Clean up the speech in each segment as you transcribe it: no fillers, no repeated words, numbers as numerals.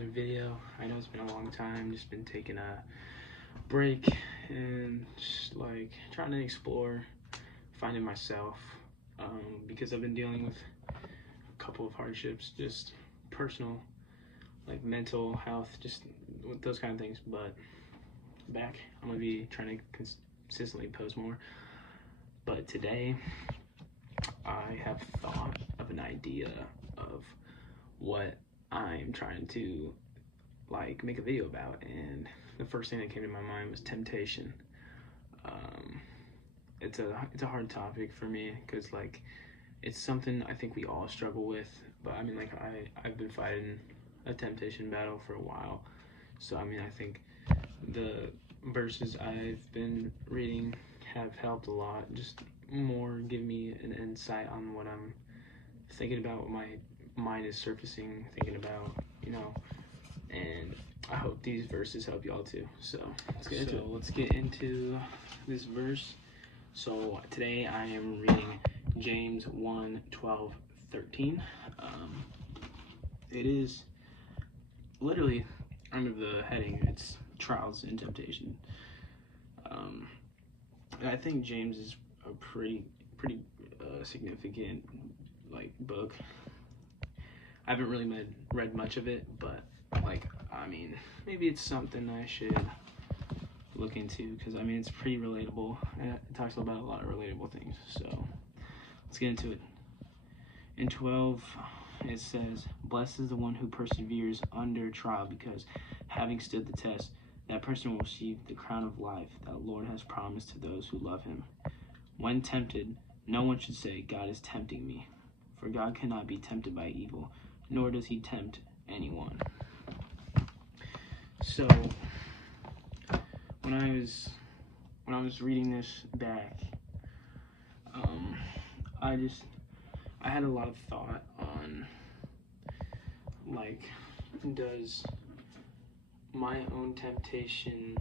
another video. I know it's been a long time, just been taking a break and just like trying to explore finding myself, because I've been dealing with a couple of hardships, just personal, like mental health, just with those kind of things. But back, I'm gonna be trying to consistently post more. But today I have thought of an idea of what I'm trying to like make a video about, and the first thing that came to my mind was temptation. It's a hard topic for me because like it's something I think we all struggle with. But I mean, like I've been fighting a temptation battle for a while, so I mean I think the verses I've been reading have helped a lot. Just more give me an insight on what I'm thinking about, what my mind is surfacing, thinking about, and I hope these verses help y'all too. So let's get into it. Let's get into this verse. So today I am reading James 1:12-13. It is literally under the heading, it's trials and temptation. And I think James is a pretty significant like book. I haven't really read much of it, but like I mean maybe it's something I should look into, because I mean it's pretty relatable. It talks about a lot of relatable things. So let's get into it. In 12 it says, "Blessed is the one who perseveres under trial, because having stood the test, that person will receive the crown of life that the Lord has promised to those who love him. When tempted, no one should say, 'God is tempting me,' for God cannot be tempted by evil, nor does he tempt anyone." So when I was reading this back, I had a lot of thought on like, does my own temptation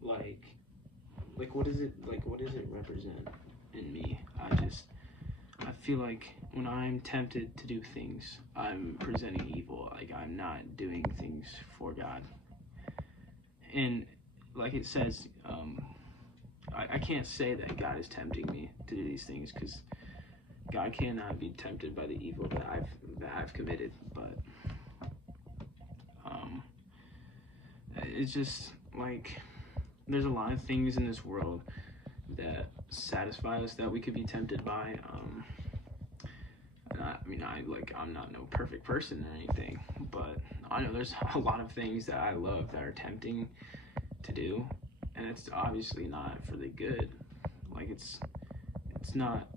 like what does it represent in me? I feel like when I'm tempted to do things, I'm presenting evil. Like I'm not doing things for God. And like it says, I can't say that God is tempting me to do these things, because God cannot be tempted by the evil that I've committed. But it's just like there's a lot of things in this world that satisfy us that we could be tempted by. I'm not no perfect person or anything, but I know there's a lot of things that I love that are tempting to do, and it's obviously not for the good. Like it's not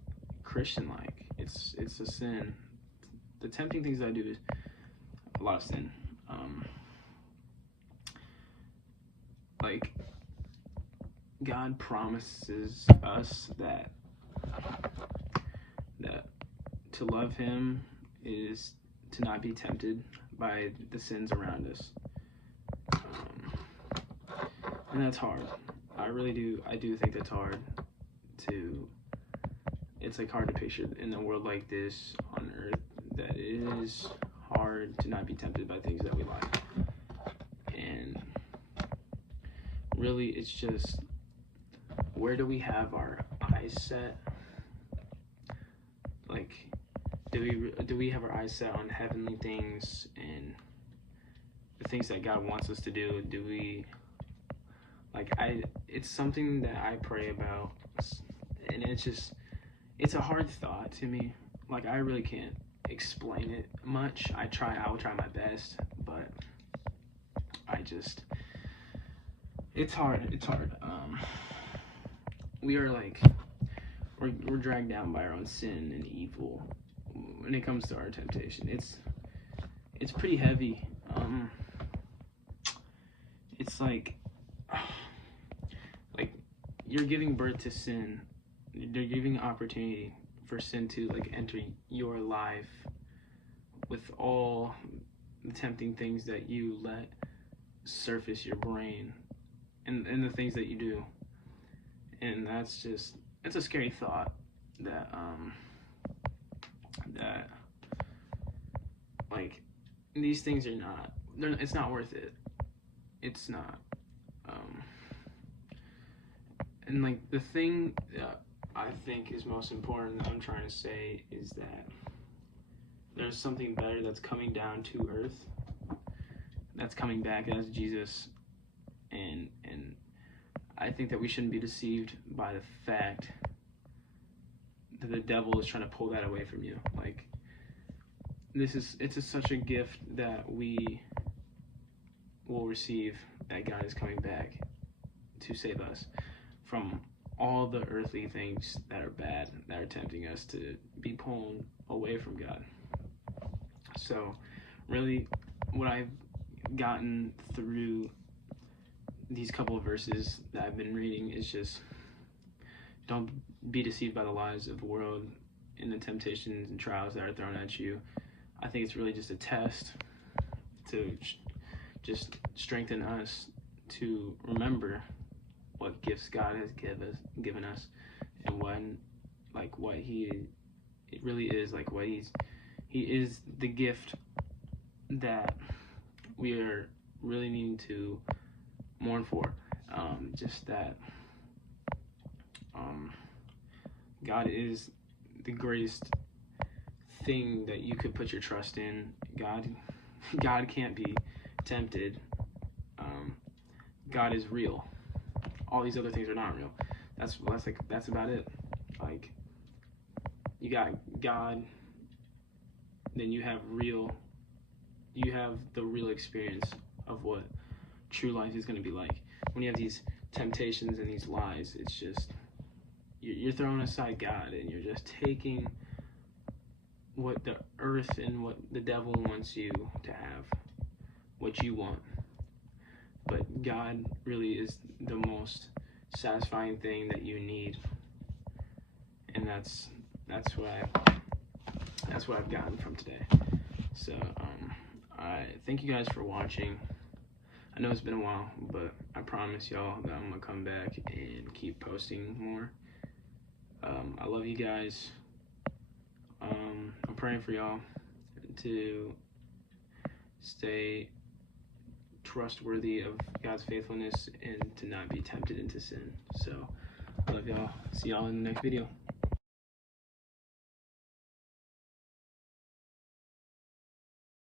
Christian like. It's a sin. The tempting things I do is a lot of sin. Like God promises us that to love him is to not be tempted by the sins around us. And that's hard. I do think that's hard it's like hard to picture in a world like this on earth, that it is hard to not be tempted by things that we like. And really it's just, where do we have our eyes set? Like, do we have our eyes set on heavenly things and the things that God wants us to do? Do we it's something that I pray about, and it's a hard thought to me. Like I really can't explain it much. I will try my best, but it's hard. We are like, we're dragged down by our own sin and evil when it comes to our temptation. It's pretty heavy. It's like you're giving birth to sin. You're giving opportunity for sin to like enter your life with all the tempting things that you let surface your brain and the things that you do. And it's a scary thought that like these things are not. It's not worth it. It's not. And like the thing that I think is most important that I'm trying to say is that there's something better that's coming down to earth, that's coming back as Jesus, and I think that we shouldn't be deceived by the fact that the devil is trying to pull that away from you. Like, it's such a gift that we will receive, that God is coming back to save us from all the earthly things that are bad, that are tempting us to be pulled away from God. So really what I've gotten through these couple of verses that I've been reading is just, don't be deceived by the lies of the world and the temptations and trials that are thrown at you. I think it's really just a test to just strengthen us to remember what gifts God has given us, and what it really is, like what he is the gift that we are really needing to mourn for. Just that God is the greatest thing that you could put your trust in. God can't be tempted. God is real. All these other things are not real. That's about it. Like, you got God, then you have the real experience of what true life is going to be like. When you have these temptations and these lies, it's just you're throwing aside God, and you're just taking what the earth and what the devil wants you to have, what you want. But God really is the most satisfying thing that you need, and that's what I've gotten from today. So I thank you guys for watching. I know it's been a while, but I promise y'all that I'm gonna come back and keep posting more. I love you guys. I'm praying for y'all to stay trustworthy of God's faithfulness and to not be tempted into sin. So I love y'all. See y'all in the next video.